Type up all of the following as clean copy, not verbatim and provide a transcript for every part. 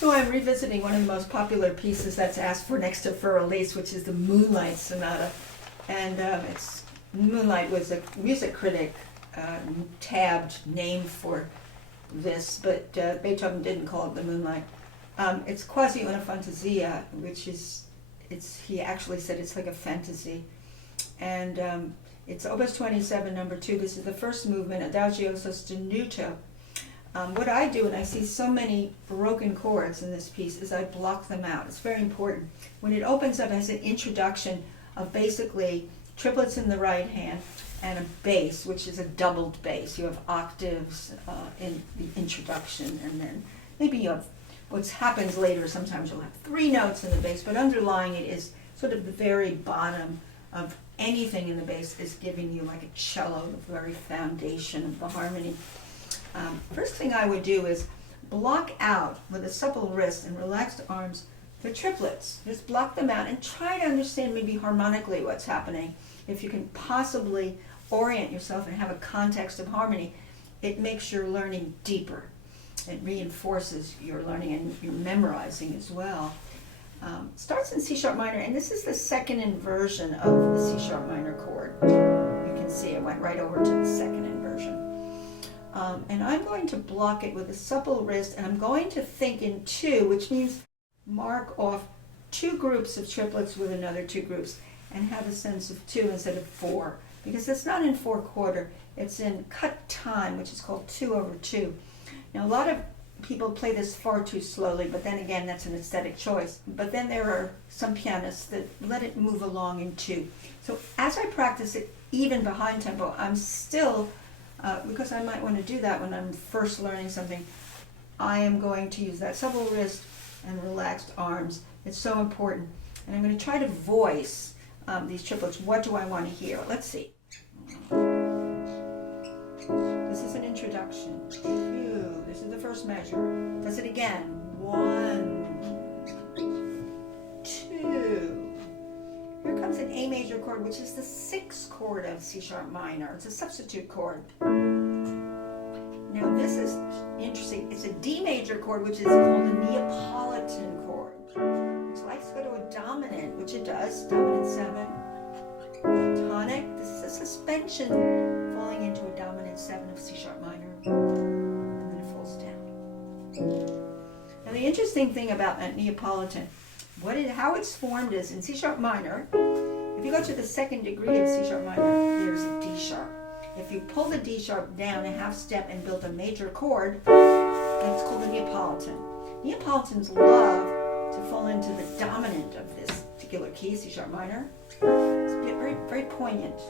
So I'm revisiting one of the most popular pieces that's asked for next to For Elise, which is the Moonlight Sonata. And Moonlight was a music critic tabbed name for this, but Beethoven didn't call it the Moonlight. It's quasi una fantasia, which is, he actually said it's like a fantasy. And it's Opus 27, number 2. This is the first movement, Adagio sostenuto. What I do when I see so many broken chords in this piece is I block them out. It's very important. When it opens up, it has an introduction of basically triplets in the right hand and a bass, which is a doubled bass. You have octaves in the introduction, and then maybe you have what happens later. Sometimes you'll have 3 notes in the bass, but underlying it is sort of the very bottom of anything in the bass is giving you like a cello, the very foundation of the harmony. First thing I would do is block out with a supple wrist and relaxed arms the triplets. Just block them out and try to understand maybe harmonically what's happening. If you can possibly orient yourself and have a context of harmony, it makes your learning deeper. It reinforces your learning and your memorizing as well. Starts in C sharp minor, and this is the second inversion of the C sharp minor chord. You can see it went right over to the second inversion. And I'm going to block it with a supple wrist, and I'm going to think in 2, which means mark off 2 groups of triplets with another 2 groups and have a sense of 2 instead of 4, because it's not in 4/4, it's in cut time, which is called 2/2. Now a lot of people play this far too slowly, but then again, that's an aesthetic choice. But then there are some pianists that let it move along in 2. So as I practice it, even behind tempo, I'm still, because I might want to do that when I'm first learning something, I am going to use that supple wrist and relaxed arms. It's so important. And I'm going to try to voice these triplets. What do I want to hear? Let's see. This is an introduction. 2. This is the first measure. Does it again. 1, 2. Here comes an A major chord, which is the 6th chord of C sharp minor. It's a substitute chord. Now this is interesting. It's a D major chord, which is called a Neapolitan chord, which likes to go to a dominant, which it does, dominant 7. Tonic, this is a suspension falling into a dominant 7 of C sharp minor, and then it falls down. Now the interesting thing about that Neapolitan, how it's formed is in C sharp minor, if you go to the 2nd degree of C sharp minor, there's a D sharp. If you pull the D sharp down a half step and build a major chord, that's called the Neapolitan. Neapolitans love to fall into the dominant of this particular key, C sharp minor. It's very, very poignant.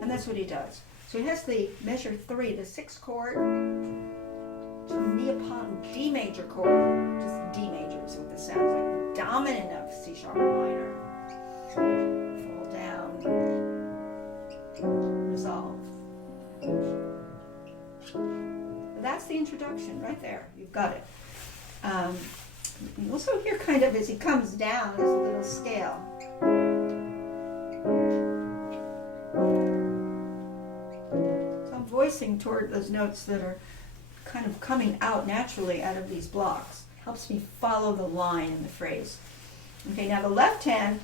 And that's what he does. So he has the measure 3, the 6th chord, to the Neapolitan D major chord, just D major is what this sounds like, the dominant of C sharp minor. Fall down, resolve. That's the introduction right there. You've got it. You also hear kind of as he comes down, there's a little scale. So I'm voicing toward those notes that are kind of coming out naturally out of these blocks. Helps me follow the line in the phrase. Okay, now the left hand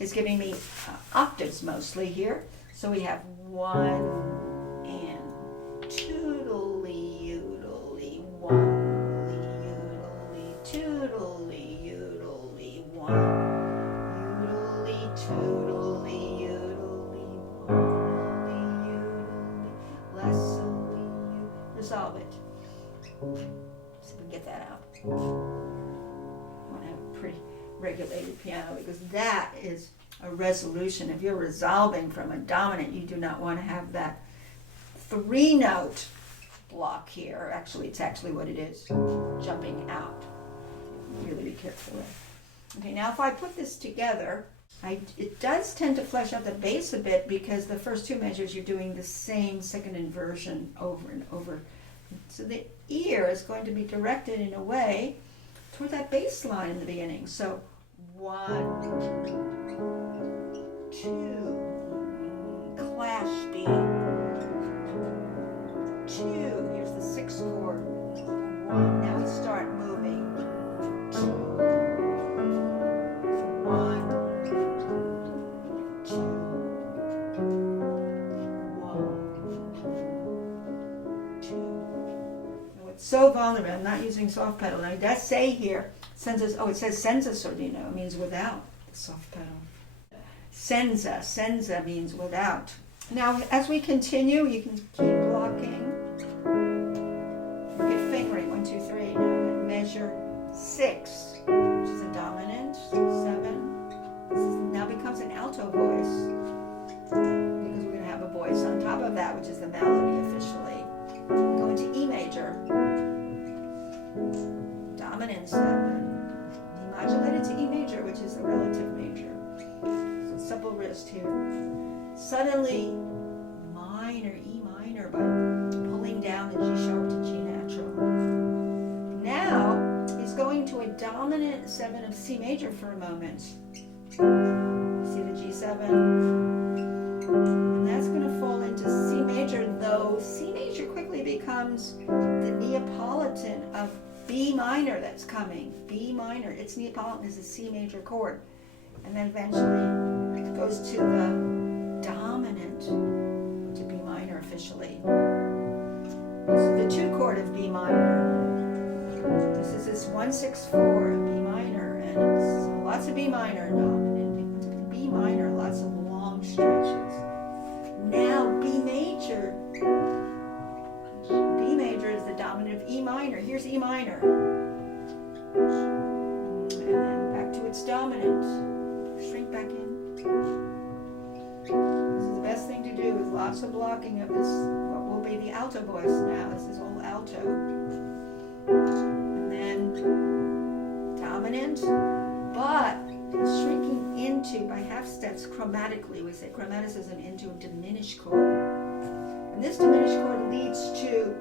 is giving me octaves mostly here. So we have 1 and toodly oodly 1. Toodly oodly 1, oodly toodly oodly 1, oodly lessly. Resolve it. See if we can get that out. I want to have a pretty regulated piano, because that is a resolution. If you're resolving from a dominant, you do not want to have that 3-note block here. Actually, it's actually what it is, jumping out. Really be careful with. Okay, now if I put this together, it does tend to flesh out the bass a bit, because the first 2 measures you're doing the same 2nd inversion over and over. So the ear is going to be directed in a way toward that bass line in the beginning. So 1, 2, clash beat. 2, here's the 6th chord. 1, now we start moving. melody, but I'm not using soft pedal. Now it does say here, it says senza sordino, it means without the soft pedal. Senza means without. Now as we continue, you can keep blocking. Get fingering, 1, 2, 3. Now I'm going to measure 6, which is a dominant, 7. This now becomes an alto voice, because we're going to have a voice on top of that, which is the melody officially. Go into E major, dominant 7, E modulated to E major, which is the relative major. So supple wrist here. Suddenly, minor, E minor, by pulling down the G sharp to G natural. Now, he's going to a dominant 7 of C major for a moment. See the G7? And that's going to fall into C major, though C major quickly becomes the Neapolitan of B minor that's coming. B minor, its Neapolitan is a C major chord. And then eventually it goes to the dominant, to B minor officially. This is the 2 chord of B minor. This is this 1, 6, 4 of B minor, and it's lots of B minor dominant. B minor, lots of long stretches. Now B major. B major is the dominant of E minor. Here's E minor. And then back to its dominant. Shrink back in. This is the best thing to do with lots of blocking of this, what will be the alto voice now. This is all alto. And then dominant, but shrinking into, by half steps chromatically, we say chromaticism, into a diminished chord. And this diminished chord leads to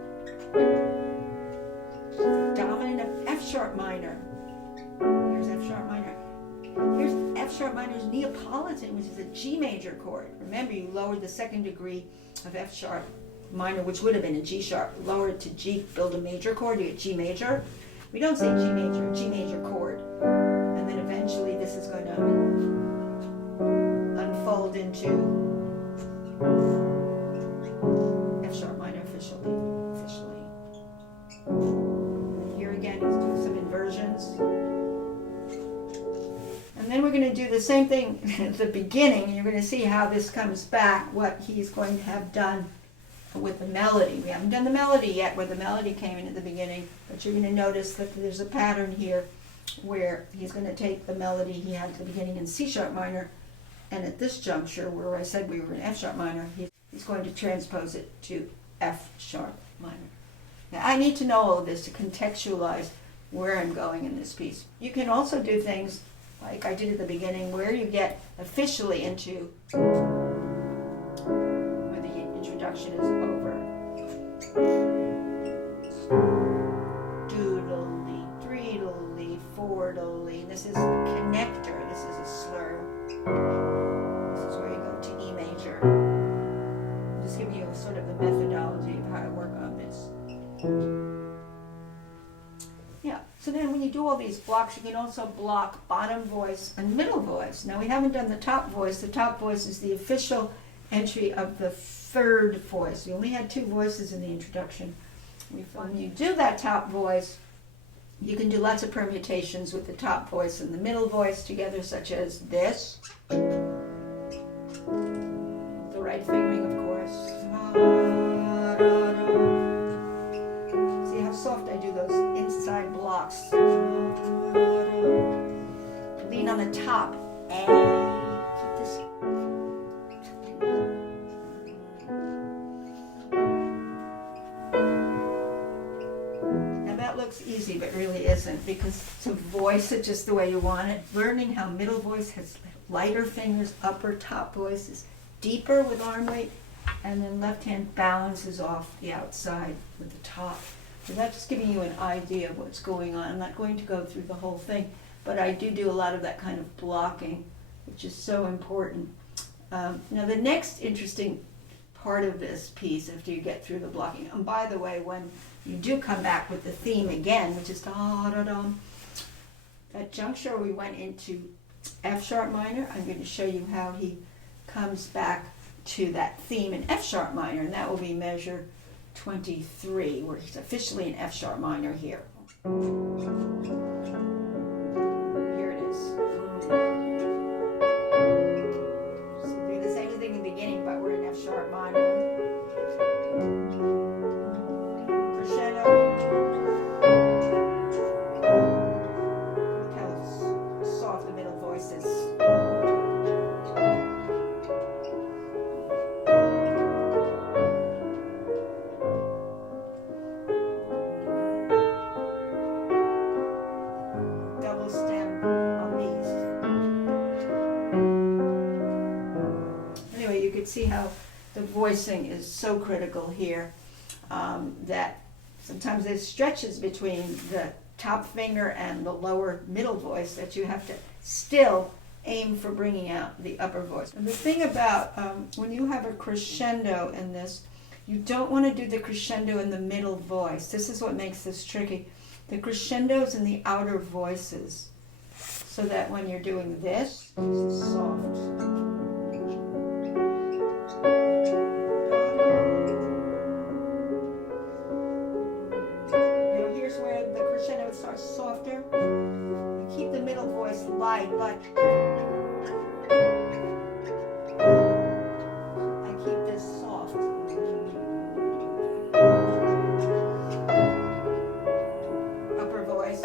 dominant of F sharp minor. Here's F sharp minor. Here's F sharp minor's Neapolitan, which is a G major chord. Remember, you lowered the 2nd degree of F sharp minor, which would have been a G sharp. Lower it to G, build a major chord, you get G major. We don't say G major chord. And then eventually this is going to unfold into F sharp minor officially. And here again, he's doing some inversions. And then we're going to do the same thing at the beginning, and you're going to see how this comes back, what he's going to have done with the melody. We haven't done the melody yet, where the melody came in at the beginning, but you're going to notice that there's a pattern here where he's going to take the melody he had at the beginning in C sharp minor, and at this juncture, where I said we were in F sharp minor, he's going to transpose it to F sharp minor. Now, I need to know all of this to contextualize where I'm going in this piece. You can also do things like I did at the beginning, where you get officially into where the introduction is over. Doodly, threedly, fourdly. This is a connector. This is a slur. This is where you go to E major. I'm just giving you sort of the methodology of how I work on this. Yeah, so then when you do all these blocks, you can also block bottom voice and middle voice. Now we haven't done the top voice. The top voice is the official entry of the 3rd voice. We only had 2 voices in the introduction. When you do that top voice, you can do lots of permutations with the top voice and the middle voice together, such as this. The right fingering, of course. See how soft I do those inside blocks. Lean on the top. Keep this. Now that looks easy, but really isn't, because to voice it just the way you want it, learning how middle voice has lighter fingers, upper top voice is deeper with arm weight, and then left hand balances off the outside with the top. So that's just giving you an idea of what's going on. I'm not going to go through the whole thing, but I do a lot of that kind of blocking, which is so important. Now the next interesting part of this piece, after you get through the blocking, and by the way, when you do come back with the theme again, which is da-da-dum, that juncture we went into F sharp minor, I'm going to show you how he comes back to that theme in F sharp minor, and that will be measure 23, where he's officially in F sharp minor here. Here it is. So we do the same thing in the beginning, but we're in F sharp minor. Crescendo. Look how soft the middle voice is. Double stem on these. Anyway, you can see how the voicing is so critical here, that sometimes there's stretches between the top finger and the lower middle voice that you have to still aim for bringing out the upper voice. And the thing about when you have a crescendo in this, you don't want to do the crescendo in the middle voice. This is what makes this tricky. The crescendo's in the outer voices, so that when you're doing this, it's soft. Here's where the crescendo starts softer. You keep the middle voice light, but I keep this soft. Upper voice.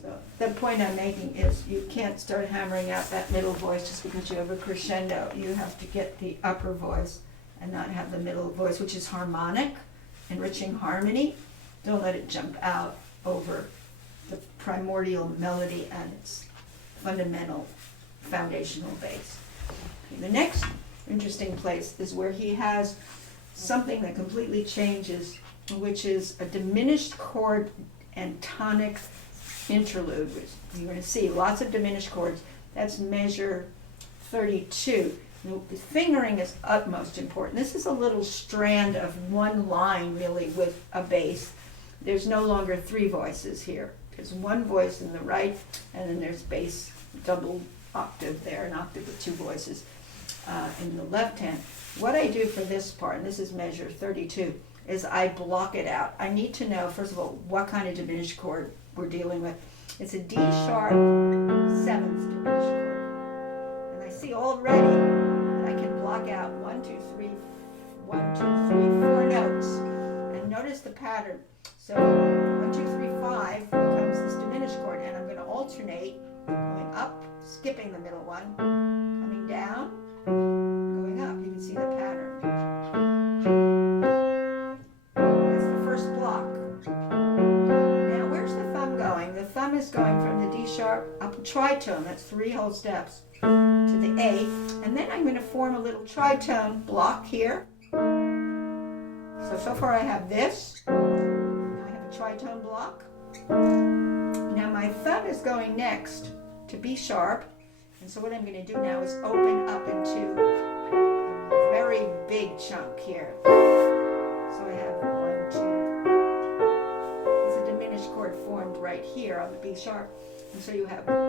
So the point I'm making is you can't start hammering out that middle voice just because you have a crescendo. You have to get the upper voice and not have the middle voice, which is harmonic, enriching harmony. Don't let it jump out over the primordial melody and its fundamental foundational base. Okay, the next interesting place is where he has something that completely changes, which is a diminished chord and tonic interlude. Which you're going to see lots of diminished chords. That's measure 32. The fingering is utmost important. This is a little strand of one line, really, with a bass. There's no longer three voices here. There's one voice in the right, and then there's bass, double octave there, an octave with two voices in the left hand. What I do for this part, and this is measure 32, is I block it out. I need to know, first of all, what kind of diminished chord we're dealing with. It's a D sharp 7th diminished chord. And I see already that I can block out 1, 2, 3, 4 notes. And notice the pattern. So 1, 2, 3, 5 becomes this diminished chord, and I'm going to alternate going up, skipping the middle one, coming down, going up. You can see the pattern. That's the first block. Now, where's the thumb going? The thumb is going from the D sharp up a tritone. That's 3 whole steps to the A, and then I'm going to form a little tritone block here. So far I have this. Now I have a tritone block. Now my thumb is going next to B sharp, and so what I'm going to do now is open up into a very big chunk here. So I have 1, 2. There's a diminished chord formed right here on the B sharp, and so you have 1, 2,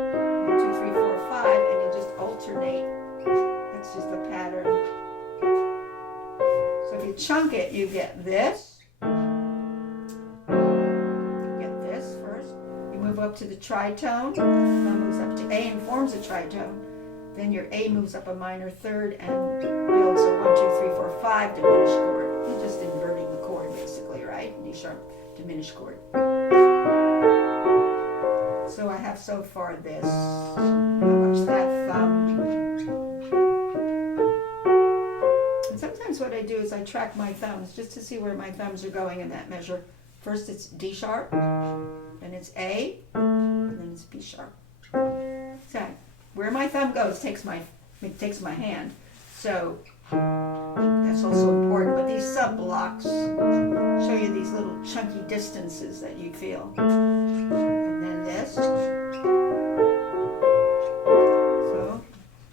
3, 4, 5, and you just alternate. That's just the pattern. So if you chunk it, you get this. You get this first. You move up to the tritone. Thumb moves up to A and forms a tritone. Then your A moves up a minor third and builds a 1, 2, 3, 4, 5 diminished chord. You're just inverting the chord, basically, right? D sharp diminished chord. So I have so far this. Now watch that thumb. And sometimes what I do is I track my thumbs just to see where my thumbs are going in that measure. First it's D sharp, then it's A, and then it's B sharp. So where my thumb goes takes my hand. So that's also important. But these sub blocks show you these little chunky distances that you feel. And then this. So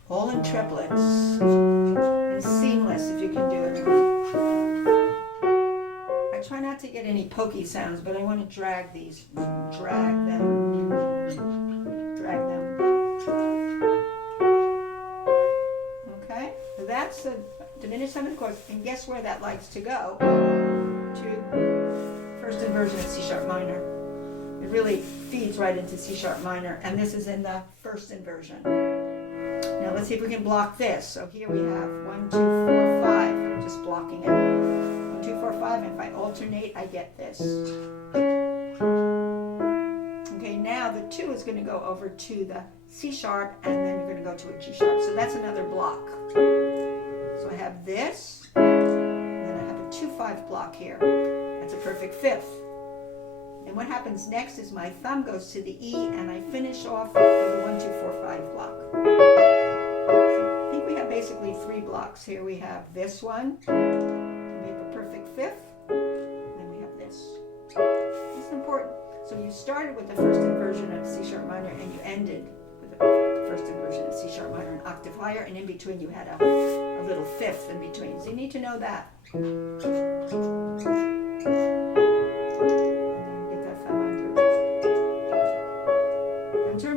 all in triplets. And seamless if you can do it. I try not to get any pokey sounds, but I want to drag these. Drag them. Drag them. that's the diminished seventh chord. And guess where that likes to go? To first inversion of C sharp minor. It really feeds right into C sharp minor, and this is in the first inversion. Now let's see if we can block this. So here we have 1, 2, 4, 5. I'm just blocking it. 1, 2, 4, 5. And if I alternate, I get this. Okay, now the 2 is going to go over to the C sharp, and then you're going to go to a G sharp. So that's another block. So I have this, and then I have a 2-5 block here. That's a perfect fifth. And what happens next is my thumb goes to the E, and I finish off with a 1, 2, 4, 5 block. So I think we have basically 3 blocks here. We have this one, to make a perfect fifth, and then we have this. This is important. So you started with the first inversion of C sharp minor, and you ended with the first inversion of C sharp minor, an octave higher, and in between you had a little fifth in between. So you need to know that.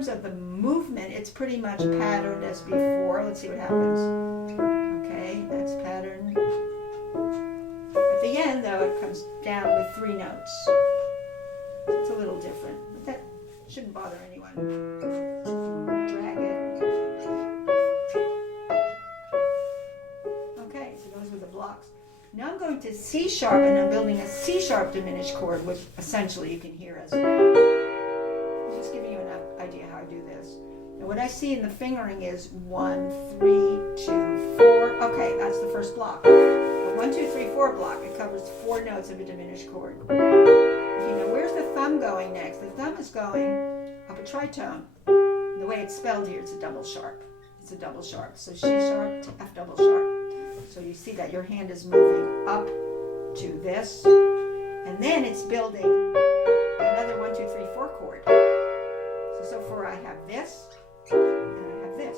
Of the movement, it's pretty much patterned as before. Let's see what happens. Okay, that's pattern. At the end, though, it comes down with 3 notes. So it's a little different, but that shouldn't bother anyone. Drag it. Okay, so those were the blocks. Now I'm going to C sharp, and I'm building a C sharp diminished chord, which essentially you can hear as just giving you enough idea how I do this. And what I see in the fingering is 1, 3, 2, 4. Okay, that's the first block. The 1, 2, 3, 4 block, it covers 4 notes of a diminished chord. Okay, now where's the thumb going next? The thumb is going up a tritone. The way it's spelled here, it's a double sharp. It's a double sharp. So C sharp to F double sharp. So you see that your hand is moving up to this, and then it's building another 1, 2, 3, 4 chord. So far I have this, and I have this.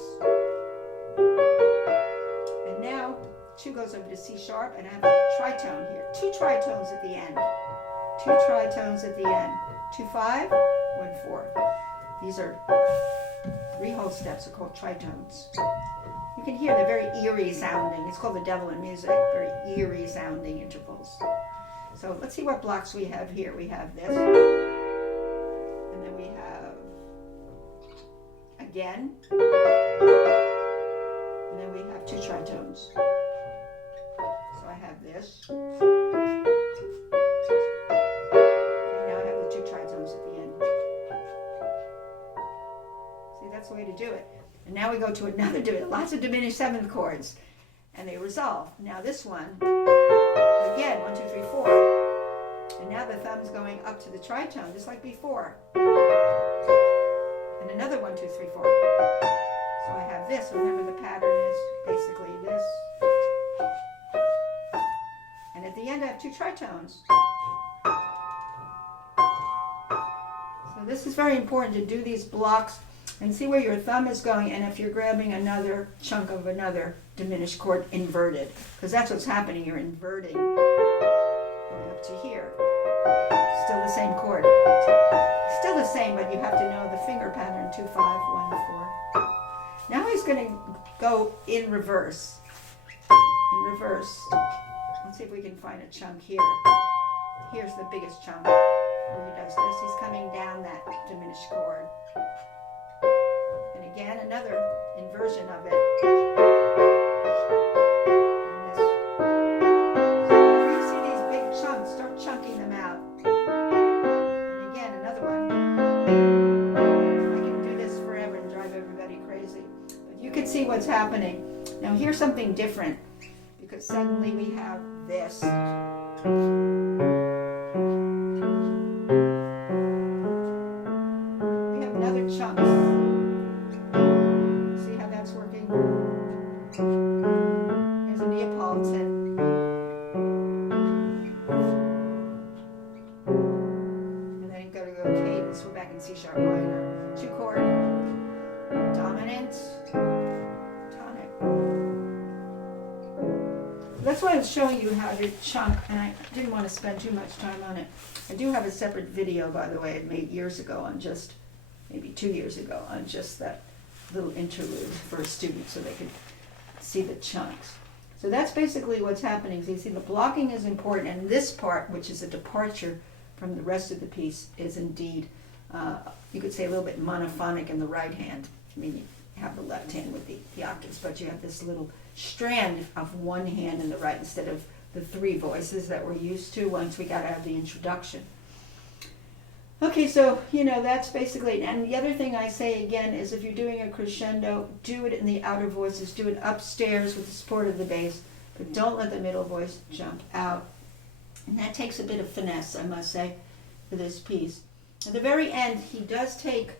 And now 2 goes over to C sharp, and I have a tritone here. 2 tritones at the end. 2 tritones at the end. 2, 5, 1, 4. These are 3 whole steps are called tritones. You can hear they're very eerie sounding. It's called the devil in music. Very eerie sounding intervals. So let's see what blocks we have here. We have this, and then we have again, and then we have 2 tritones. So I have this. Okay, now I have the 2 tritones at the end. See, that's the way to do it. And now we go to another, lots of diminished seventh chords, and they resolve. Now this one, again, 1, 2, 3, 4. And now the thumb's going up to the tritone, just like before. And another 1, 2, 3, 4. So I have this. Remember, the pattern is basically this. And at the end, I have 2 tritones. So this is very important to do these blocks and see where your thumb is going, and if you're grabbing another chunk of another diminished chord inverted, because that's what's happening. You're inverting going up to here. Still the same chord. Still the same, but you have to know the finger pattern. 2, 5, 1, 4. Now he's going to go in reverse. In reverse. Let's see if we can find a chunk here. Here's the biggest chunk. Where he does this, he's coming down that diminished chord. And again, another inversion of it. And this. Whenever you see these big chunks, start chunking them out. And again, another one. I can do this forever and drive everybody crazy. But you can see what's happening. Now here's something different, because suddenly we have this. C sharp minor, 2 chord, dominant, tonic. That's why I was showing you how to chunk, and I didn't want to spend too much time on it. I do have a separate video, by the way, I made years ago on just, maybe 2 years ago, on just that little interlude for a student so they could see the chunks. So that's basically what's happening. So you see the blocking is important, and this part, which is a departure from the rest of the piece, is indeed, you could say a little bit monophonic in the right hand. I mean, you have the left hand with the octaves, but you have this little strand of one hand in the right instead of the three voices that we're used to once we got out of the introduction. Okay, so, that's basically it. And the other thing I say again is if you're doing a crescendo, do it in the outer voices, do it upstairs with the support of the bass, but don't let the middle voice jump out. And that takes a bit of finesse, I must say, for this piece. At the very end, he does take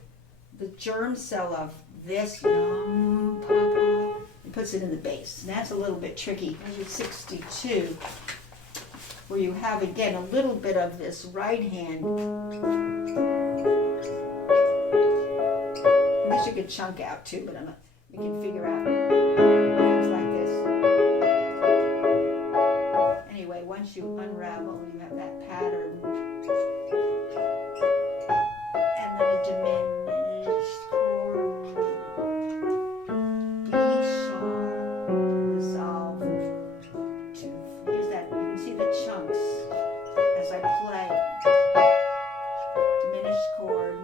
the germ cell of this, and puts it in the bass. And that's a little bit tricky. Measure 62, where you have, again, a little bit of this right hand. And this you could chunk out too, but we can figure out things like this. Anyway, once you unravel, you have that pattern. And then a diminished chord. B sharp, resolve. Here's that, you can see the chunks as I play. Diminished chord.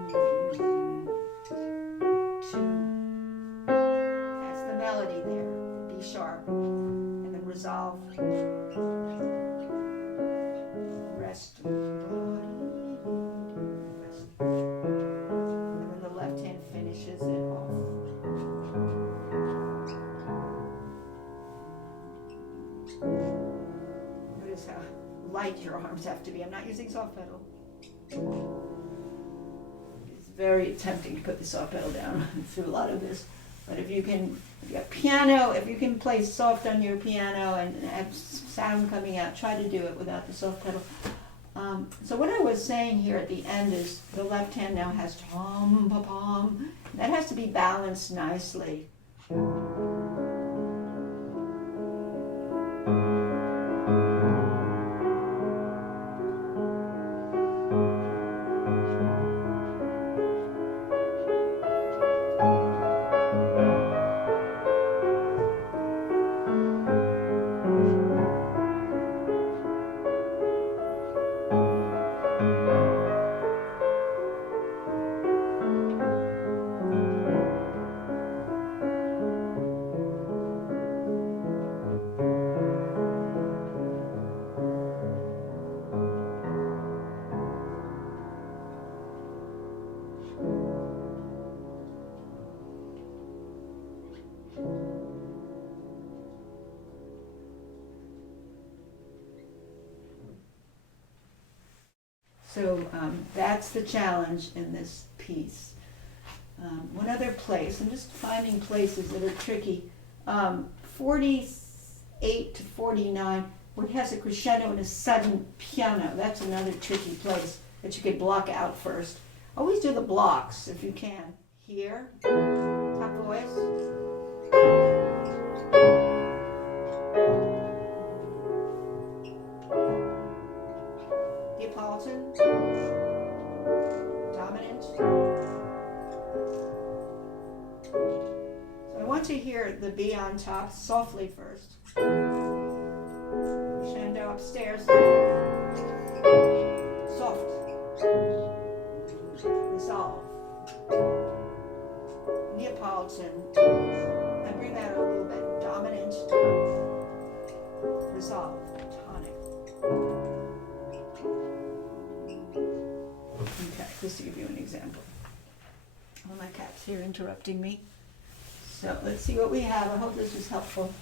2. That's the melody there. B sharp. And then resolve. Rest. And then the left hand finishes it off. Notice how light your arms have to be. I'm not using soft pedal. It's very tempting to put the soft pedal down through a lot of this. But if you have piano, if you can play soft on your piano and have sound coming out, try to do it without the soft pedal. So what I was saying here at the end is the left hand now has tom, pa, pom. That has to be balanced nicely. So that's the challenge in this piece. One other place, I'm just finding places that are tricky. 48 to 49, where it has a crescendo and a sudden piano. That's another tricky place that you could block out first. Always do the blocks if you can. Here, top voice. Neapolitan, dominant. So I want to hear the B on top softly first. Crescendo upstairs. Soft. Resolve. Neapolitan. I bring that a little bit. Dominant. Resolve. Tonic. Okay, just to give you an example. All my cats here interrupting me. So let's see what we have. I hope this was helpful.